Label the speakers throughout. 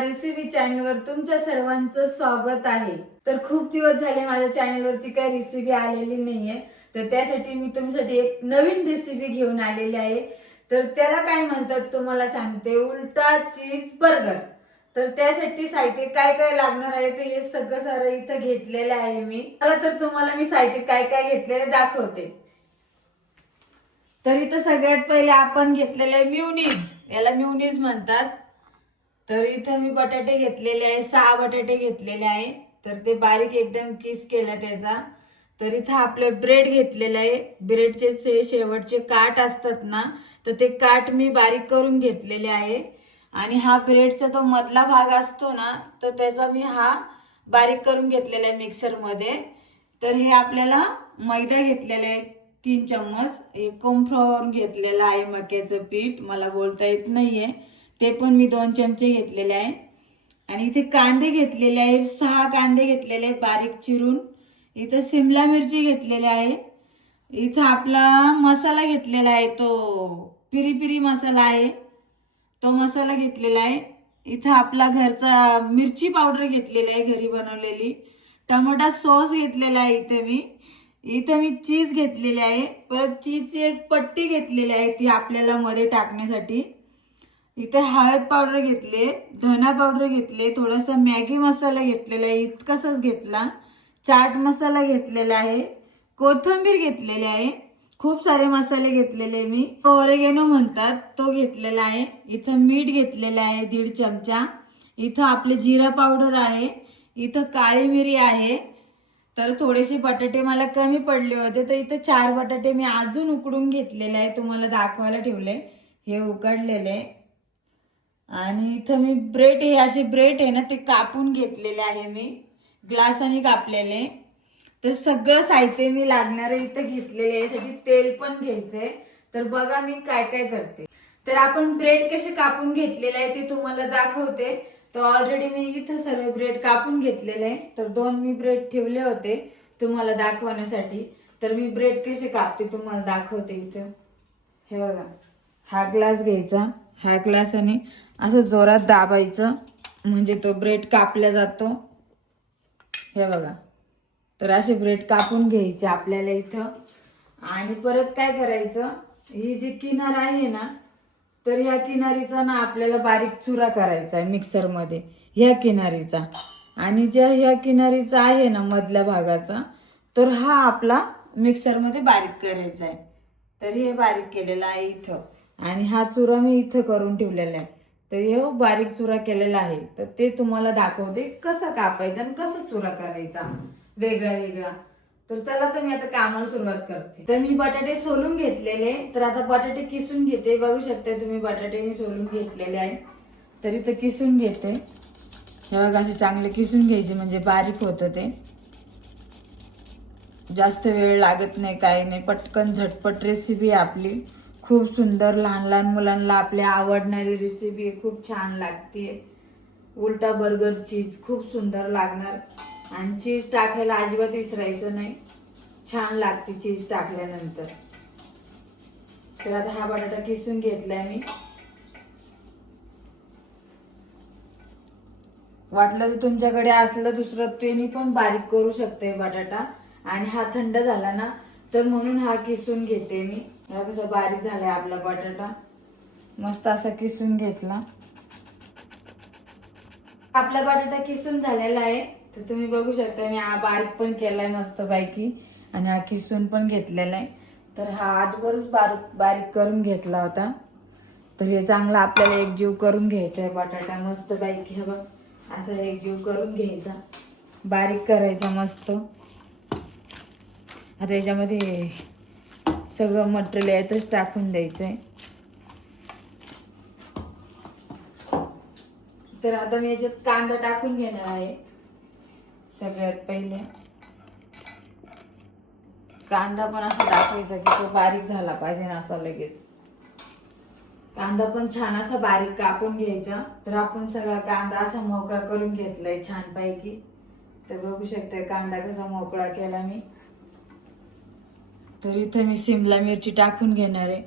Speaker 1: Recipe चॅनलवर तुमच्या सर्वांचं स्वागत आहे. तर खूप दिवस झाले माझ्या चॅनलवरती काही रेसिपी आलेली नाहीये. तर त्यासाठी मी तुमच्यासाठी एक नवीन रेसिपी घेऊन आलेली आहे. तर त्याला काय म्हणतात तुम्हाला सांगते उलटा चीज बर्गर तर त्यासाठी साहित्य काय काय लागणार आहे ते हे सगळं सारं इथं घेतलेलं आहे मी. मला तर तुम्हाला मी साहित्य काय काय घेतलेले दाखवते. तर इथं सगळ्यात पहिले आपण घेतलेलं आहे म्युनीज याला म्युनीज म्हणतात. तर इथं मी बटाटे घेतलेले आहे सहा बटाटे घेतलेले आहे. तर ते बारीक एकदम किस केला त्याचा. तर इथं आपलं ब्रेड घेतलेलं आहे. ब्रेडचे जे शेवटचे काट असतात ना तर ते काट मी बारीक करून घेतलेले आहे. आणि हा ब्रेडचा तो मधला भाग असतो ना तर त्याचा मी हा बारीक करून घेतलेला आहे मिक्सरमध्ये. तर हे आपल्याला मैदा घेतलेला आहे तीन चम्मच. हे कॉर्नफ्लॉवर घेतलेला आहे मक्याचं पीठ. मला बोलता येत नाहीये. ते पण मी दोन चमचे घेतलेले आहे. आणि इथे कांदे घेतलेले आहे. सहा कांदे घेतलेले आहे बारीक चिरून. इथं सिमला मिरची घेतलेली आहे. इथं आपला मसाला घेतलेला आहे तो. पिरी पिरी मसाला आहे. तो मसाला घेतलेला आहे. इथं आपला घरचा मिरची पावडर घेतलेली आहे घरी बनवलेली. टमाटा सॉस घेतलेला आहे इथे मी. इथं मी चीज घेतलेली आहे. परत चीजची एक पट्टी घेतलेली आहे ती आपल्याला मध्ये टाकण्यासाठी. इथे हळद पावडर घेतले धना पावडर घेतले थोडासा मॅगी मसाला घेतलेला आहे इतकासाच घेतला. चाट मसाला घेतलेला आहे कोथिंबीर घेतलेली आहे खूप सारे मसाले घेतलेले मी. ओरेगेनो म्हणतात तो घेतलेला आहे. इथं मीठ घेतलेलं आहे दीड चमचा. इथं आपले जिरा पावडर आहे इथं काळी मिरी आहे. तर थोडेसे बटाटे मला कमी पडले होते तर इथं चार बटाटे मी अजून उकडून घेतलेले आहे तुम्हाला दाखवायला ठेवले. हे उकडलेले. आणि इथं मी ब्रेड हे असे ब्रेड आहे ना ते कापून घेतलेले आहे मी. ग्लासाने कापलेले. तर सगळं साहित्य मी लागणारे इथं घेतलेले आहे. यासाठी तेल पण घ्यायचंय. तर बघा मी काय काय करते. तर आपण ब्रेड कसे कापून घेतलेले आहे ते तुम्हाला दाखवते. तर ऑलरेडी मी इथं सर्व ब्रेड कापून घेतलेले आहे. तर दोन मी ब्रेड ठेवले होते तुम्हाला दाखवण्यासाठी. तर मी ब्रेड कसे कापते तुम्हाला दाखवते इथं. हे बघा हा ग्लास घ्यायचा. ह्या ग्लासाने असं जोरात दाबायचं. म्हणजे तो ब्रेड कापला जातो. हे बघा. तर असे ब्रेड कापून घ्यायचे आपल्याला इथं. आणि परत काय करायचं? ही जी किनार आहे ना तर ह्या किनारीचा ना आपल्याला बारीक चुरा करायचा आहे मिक्सरमध्ये. ह्या किनारीचा. आणि ज्या ह्या किनारीचा आहे ना मधल्या भागाचा तर हा आपला मिक्सरमध्ये बारीक करायचा आहे. तर हे बारीक केलेलं आहे इथं. आणि हा चुरा मी इथं करून ठेवलेला आहे. तर हे हो, बारीक चुरा केलेला आहे. तर ते तुम्हाला दाखवते कसं कापायचं आणि कसं चुरा करायचा. वेगळा वेगळा. तर चला तर मी आता कामाला सुरुवात करते. तर मी बटाटे सोलून घेतलेले. तर आता बटाटे किसून घेते. बघू शकता तुम्ही बटाटे मी सोलून घेतलेले आहे. तरी तर किसून घेते. हे बघा असे चांगले किसून घ्यायचे म्हणजे बारीक होतं ते. जास्त वेळ लागत नाही काही नाही. पटकन झटपट रेसिपी आहे आपली. खूप सुंदर लहान लहान मुलांना आपल्या आवडणारी रेसिपी खूप छान लागते. उलटा बर्गर चीज खूप सुंदर लागणार. आणि चीज टाकायला अजिबात विसरायचं नाही. छान लागते चीज टाकल्यानंतर. तर आता हा बटाटा किसून घेतलाय मी. वाटलं तर तुमच्याकडे असलं दुसरं तेनी पण बारीक करू शकते बटाटा. आणि हा थंड झाला ना तर म्हणून हा किसून घेते मी. हा कसा बारीक झालाय आपला बटाटा मस्त असा किसून घेतला. आपला बटाटा किसून झालेला आहे. तर तुम्ही बघू शकता मी हा बारीक पण केलाय मस्त पैकी आणि हा किसून पण घेतलेला आहे. तर हा आजवरच बारीक बारीक करून घेतला होता. तर हे चांगलं आपल्याला एक जीव करून घ्यायचा आहे बटाटा मस्त पैकी हे बघ असा एक जीव करून घ्यायचा. बारीक करायचा मस्त. आता याच्यामध्ये सगळं मटेरियल यातच टाकून द्यायचं आहे तर आता मी याच्यात कांदा टाकून घेणार आहे. सगळ्यात पहिले. कांदा पण असा टाकायचा की तो बारीक झाला पाहिजे ना असा लगेच. कांदा पण छान असा बारीक कापून घ्यायचा. तर आपण सगळा कांदा असा मोकळा करून घेतलाय छानपैकी. तर बघू शकता कांदा कसा मोकळा केला मी. तर इथे मी सिमला मिरची टाकून घेणार आहे.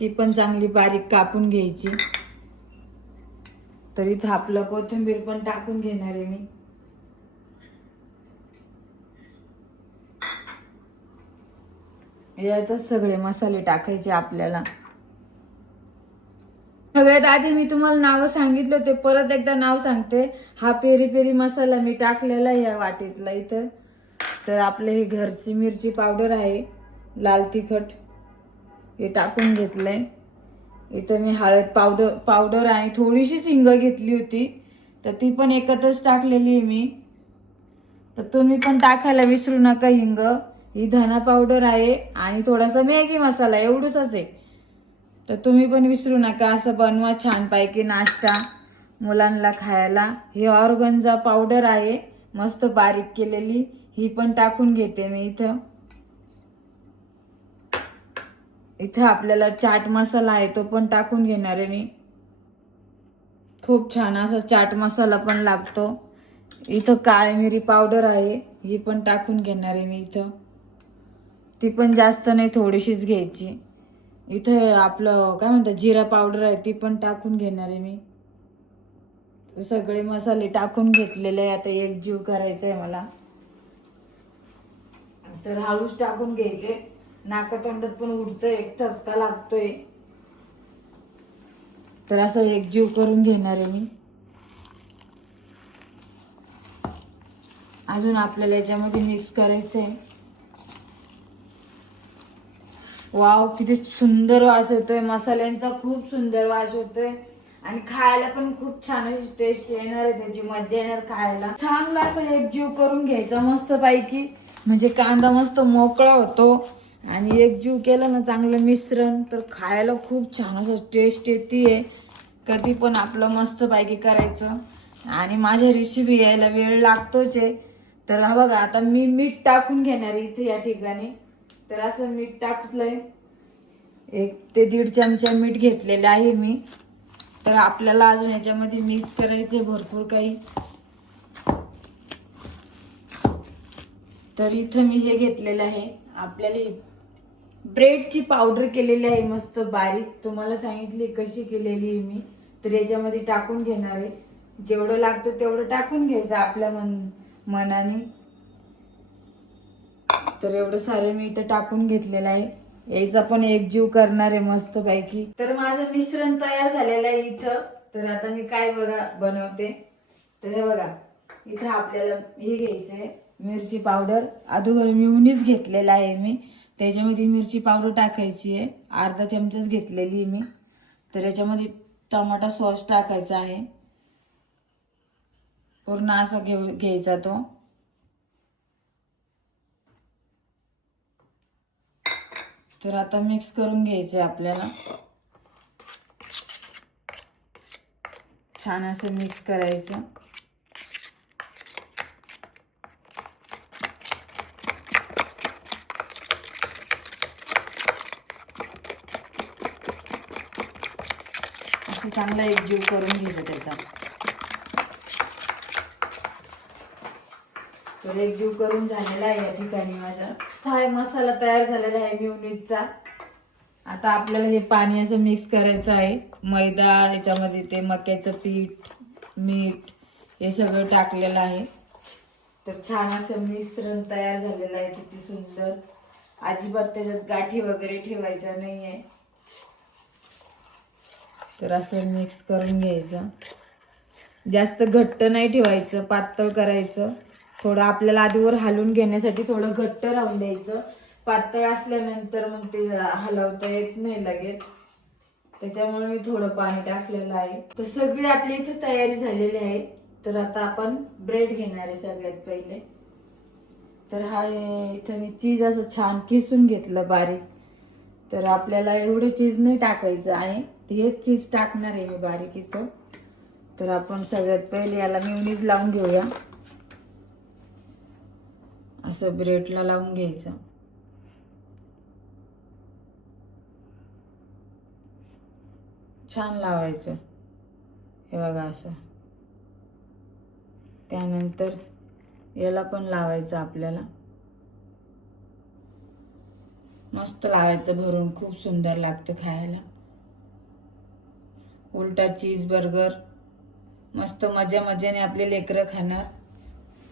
Speaker 1: ती पण चांगली बारीक कापून घ्यायची. तर इथं आपलं कोथिंबीर पण टाकून घेणार आहे मी. यातच सगळे मसाले टाकायचे आपल्याला. सगळ्यात आधी मी तुम्हाला नावं सांगितलं ते परत एकदा नाव सांगते. हा पेरी पेरी मसाला मी टाकलेला आहे या वाटीतला इथं. तर आपले हे घरची मिरची पावडर आहे लाल तिखट. हे टाकून घेतलं आहे इथं मी हळद पावडर पावडर आणि थोडीशीच हिंग घेतली होती. तर ती पण एकत्रच टाकलेली आहे मी. तर तुम्ही पण टाकायला विसरू नका हिंग. ही धना पावडर आहे आणि थोडासा मॅगी मसाला एवढंच आहे. तर तुम्ही पण विसरू नका असं बनवा छानपैकी नाश्ता मुलांना खायला. हे ऑर्गनजा पावडर आहे मस्त बारीक केलेली. ही पण टाकून घेते मी इथं. इथं आपल्याला चाट मसाला आहे तो पण टाकून घेणार आहे मी. खूप छान असा चाट मसाला पण लागतो. इथं काळी मिरी पावडर आहे ही पण टाकून घेणार आहे मी इथं. ती पण जास्त नाही थोडीशीच घ्यायची. इथं आपलं काय म्हणतात जिरा पावडर आहे ती पण टाकून घेणार आहे मी. सगळे मसाले टाकून घेतलेले आहे आता एक जीव करायचा आहे मला. तर हळूच टाकून घ्यायचे. नाकातोंडात पण उडतंय एक ठसका लागतोय. तर असं एक जीव करून घेणार आहे मी. अजून आपल्याला याच्यामध्ये मिक्स करायचं आहे वाव किती सुंदर वास येतोय. मसाल्यांचा खूप सुंदर वास येतोय. आणि खायला पण खूप छान अशी टेस्ट येणार आहे. त्याची मजा येणार खायला. चांगला असं एक जीव करून घ्यायचा मस्त पैकी म्हणजे कांदा मस्त मोकळा होतो. आणि एक जीव केलं ना चांगलं मिश्रण तर खायला खूप छान असं टेस्ट येते आहे कधी पण आपलं मस्त पैकी करायचं. आणि माझ्या रेसिपी यायला वेळ लागतोच आहे. तर हा बघा आता मी मीठ टाकून घेणार इथे या ठिकाणी. तर असं मीठ टाकलंय एक ते दीड चमचा मीठ घेतलेलं आहे मी. तर आपल्याला अजून याच्यामध्ये मिक्स करायचे भरपूर काही. तर इथं मी हे घेतलेलं आहे. आपल्याला ब्रेडची पावडर केलेली आहे मस्त बारीक. तुम्हाला सांगितली कशी केलेली आहे मी. तर याच्यामध्ये टाकून घेणार आहे. जेवढं लागतं तेवढं टाकून घ्यायचं आपल्या मन मनाने. तर एवढं सारं मी इथं टाकून घेतलेलं आहे. याचा पण एकजीव करणार आहे मस्त पैकी तर माझं मिश्रण तयार झालेलं आहे इथं. तर आता मी काय बघा बनवते. तर हे बघा इथं आपल्याला हे घ्यायचं आहे मिरची पावडर अगोदर मिळूनच घेतलेला आहे मी. त्याच्यामध्ये मिरची पावडर टाकायची आहे. अर्धा चमचाच घेतलेली आहे मी. तर याच्यामध्ये टमाटा सॉस टाकायचा आहे. पूर्ण असा घेऊ घ्यायचा तो. तर आता मिक्स करून घ्यायचे आपल्याला. छान असं मिक्स करायचं. चांगला चांगला एकजीव करून घ्यायचं त्याचा. तर एकजीव करून झालेला आहे या ठिकाणी माझा. हा मसाला तयार झालेला आहे म्युनिटचा आता आपल्याला हे पाणी असं मिक्स करायचं आहे. मैदा याच्यामध्ये ते मक्याचं पीठ मीठ हे सगळं टाकलेलं आहे. तर छान असं मिश्रण तयार झालेलं आहे. किती सुंदर. अजिबात त्याच्यात गाठी वगैरे ठेवायच्या नाही आहे तर असं मिक्स करून घ्यायचं. जास्त घट्ट नाही ठेवायचं पातळ करायचं. थोडं आपल्याला आधीवर हलवून घेण्यासाठी थोडं घट्ट राहून द्यायचं. पातळ असल्यानंतर मग ते हलवता येत नाही लगेच. त्याच्यामुळे मी थोडं पाणी टाकलेलं आहे. तर सगळी आपली इथे तयारी झालेली आहे. तर आता आपण ब्रेड घेणार आहे सगळ्यात पहिले. तर हा इथं मी चीज असं छान किसून घेतलं बारीक. तर आपल्याला एवढं चीज नाही टाकायचं आहे. हेच चीज टाकणार आहे मी बारीकीचं. तर आपण सगळ्यात पहिले याला मिवनीज लावून घेऊया. असं ब्रेडला लावून घ्यायचं. छान लावायचं. हे बघा असं. त्यानंतर याला पण लावायचं आपल्याला. मस्त लावायचं भरून. खूप सुंदर लागतं खायला. उलटा चीज बर्गर. मस्त मजा मजाने आपले लेकरं खाणार.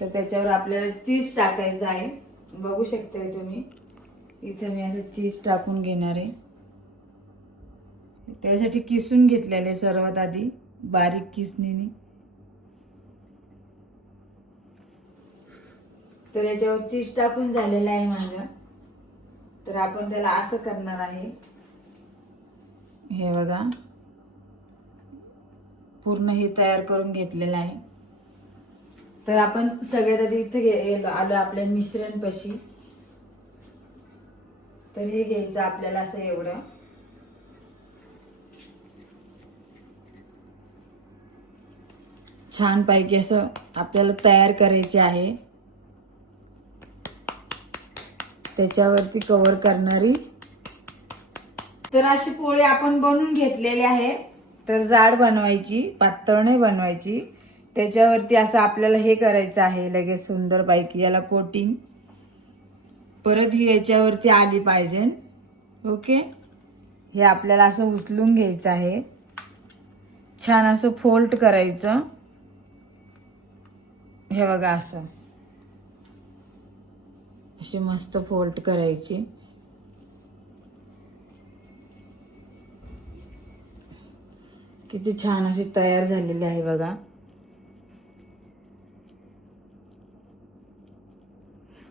Speaker 1: तर त्याच्यावर आपल्याला चीज टाकायचं आहे. बघू शकताय तुम्ही. इथं मी असं चीज टाकून घेणार आहे. त्यासाठी किसून घेतलेले सर्वात आधी बारीक किसणीने. तर याच्यावर चीज टाकून झालेलं आहे माझं. तर आपण त्याला असं करणार आहे. हे बघा. पूर्ण हे तयार करून घेतलेलं आहे. तर आपण सगळ्यात आधी इथे आलो आपल्या मिश्रण पशी तर हे घ्यायचं आपल्याला असं एवढं. छान पैकी असं आपल्याला तयार करायचे आहे. त्याच्यावरती कव्हर करणारी. तर अशी पोळी आपण बनवून घेतलेली आहे. तर जाड बनवायची पातळ नाही बनवायची. त्याच्यावरती असं आपल्याला हे करायचं आहे लगेच सुंदर पैकी याला कोटिंग परत ही याच्यावरती आली पाहिजे. ओके? हे आपल्याला असं उचलून घ्यायचं आहे. छान असं फोल्ड करायचं. हे बघा असं. अशी मस्त फोल्ड करायची. किती छान अशी तयार झालेली आहे बघा.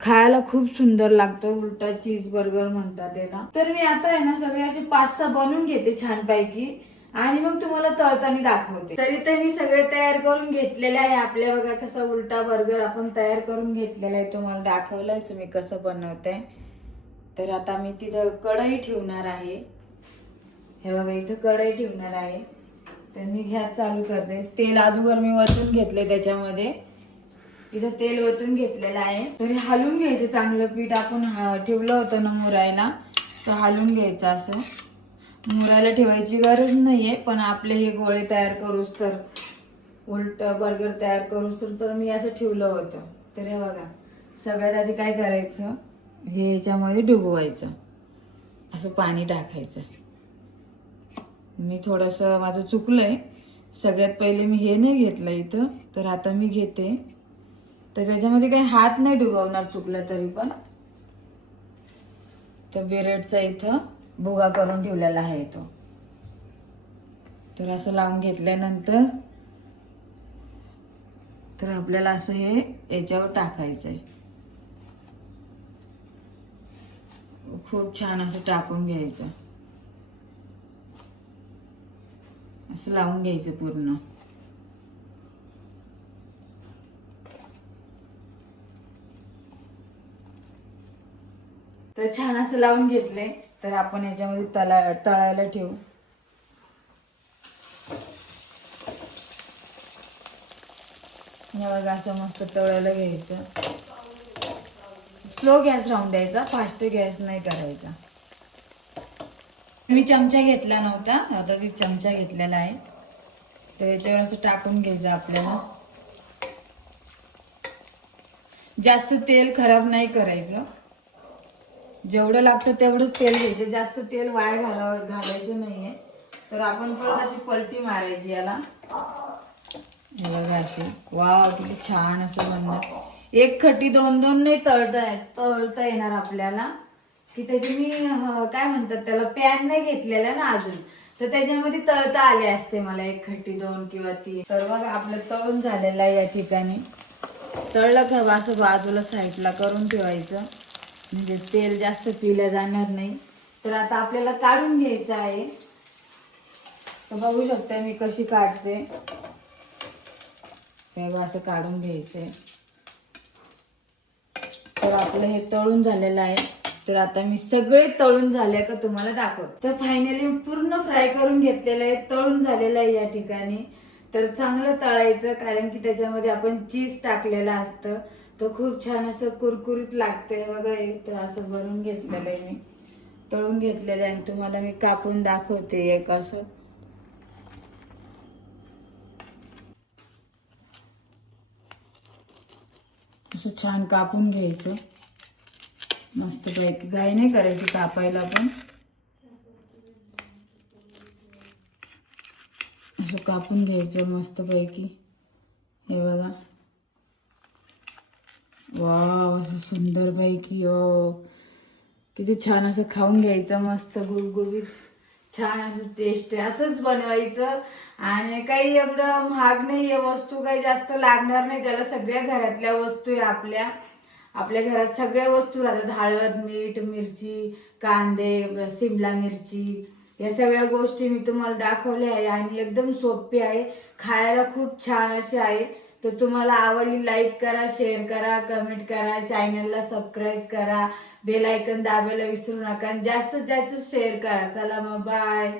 Speaker 1: खायला खूप सुंदर लागतं उलटा चीज बर्गर म्हणतात ना तर मी आता आहे ना सगळे असे पाच सहा बनवून घेते छानपैकी आणि मग तुम्हाला तळताना दाखवते. तरी ते मी सगळे तयार करून घेतलेले आहे. आपल्या बघा कसा उलटा बर्गर आपण तयार करून घेतलेला आहे. तुम्हाला दाखवलंच मी कसं बनवते. तर आता मी तिथं कढई ठेवणार आहे. हे बघा इथं कढई ठेवणार आहे. तर मी गॅस चालू करते. तेल अगोदर मी वतून घेतले त्याच्यामध्ये. इथं तेल वतून घेतलेलं आहे. तरी हलवून घ्यायचं चांगलं पीठ. आपण ठेवलं होतं ना मुरायला तर हलवून घ्यायचं असं. मुरायला ठेवायची गरज नाही आहे पण आपले हे गोळे तयार करूच तर उलट बर्गर तयार करूच तर तर मी असं ठेवलं होतं. तर हे बघा सगळ्यात आधी काय करायचं? हे याच्यामध्ये डुबवायचं. असं पाणी टाकायचं. मी थोडंसं माझं चुकलं आहे सगळ्यात पहिले मी हे नाही घेतलं इथं तर आता मी घेते. तर त्याच्यामध्ये काही हात नाही डुबवणार चुकलं तरी पण. तर बिरेडचा इथं भुगा करून ठेवलेला आहे तो. तर असं लावून घेतल्यानंतर तर आपल्याला असं हे याच्यावर टाकायचं आहे खूप छान असं टाकून घ्यायचं. असं लावून घ्यायचं पूर्ण. तर छान असं लावून घेतले तर आपण याच्यामध्ये तला तळायला ठेवू. बघा असं मस्त तळायला घ्यायचं. स्लो गॅस राहून द्यायचा फास्ट गॅस नाही करायचा. मी चमचा घेतला नव्हता. आता ती चमचा घेतलेला आहे. तर याच्यावर असं टाकून घ्यायचं आपल्याला. जास्त तेल खराब नाही करायचं. जेवढं लागतं तेवढंच तेल घ्यायचं. जास्त तेल वाया घालावं घालायचं नाहीये. तर आपण परत अशी पलटी मारायची याला. बघा अशी. वा किती छान असं बनणार एक खटी दोन दोन नाही तळता तळता येणार आपल्याला. की त्याची मी काय म्हणतात त्याला पॅन नाही घेतलेला ना अजून. तर त्याच्यामध्ये तळता आले असते मला एक खट्टी दोन किंवा तीन. तर मग आपलं तळून झालेलं आहे या ठिकाणी. तळलं का असं बाजूला साईडला करून ठेवायचं. म्हणजे तेल जास्त पिलं जाणार नाही. तर आता आपल्याला काढून घ्यायचं आहे. तर बघू शकता मी कशी काढते. असं काढून घ्यायचंय. तर आपलं हे तळून झालेलं आहे. तर आता मी सगळे तळून झाले का तुम्हाला दाखवत. तर फायनली पूर्ण फ्राय करून घेतलेलं आहे तळून झालेलं आहे या ठिकाणी. तर चांगलं तळायचं कारण की त्याच्यामध्ये आपण चीज टाकलेलं असतं. तर खूप छान असं कुरकुरीत लागतंय बघा तर असं भरून घेतलेलं आहे मी. तळून घेतलेलं आहे आणि तुम्हाला मी कापून दाखवते एक असं. असं छान कापून घ्यायचं. मस्त पैकी गाय नाही करायची कापायला पण. असं कापून घ्यायचं मस्तपैकी हे बघा. वाव असं सुंदर पैकी ओ किती छान असं खाऊन घ्यायचं मस्त गुबगुबीत छान असं टेस्ट आहे. असंच बनवायचं. आणि काही एवढं महाग नाही आहे वस्तू काही जास्त लागणार नाही. त्याला सगळ्या घरातल्या वस्तू आहे आपल्या. आपल्या घरात सगळ्या वस्तू राहतात. हळद मीठ मिरची कांदे सिमला मिरची. या सगळ्या गोष्टी मी तुम्हाला दाखवल्या आहे आणि एकदम सोपी आहे. खायला खूप छान अशी आहे. तर तुम्हाला आवडली लाईक करा शेअर करा कमेंट करा चॅनलला सबस्क्राईब करा. बेल आयकन दाबायला विसरू नका आणि जास्तीत जास्त शेअर करा. चला मग बाय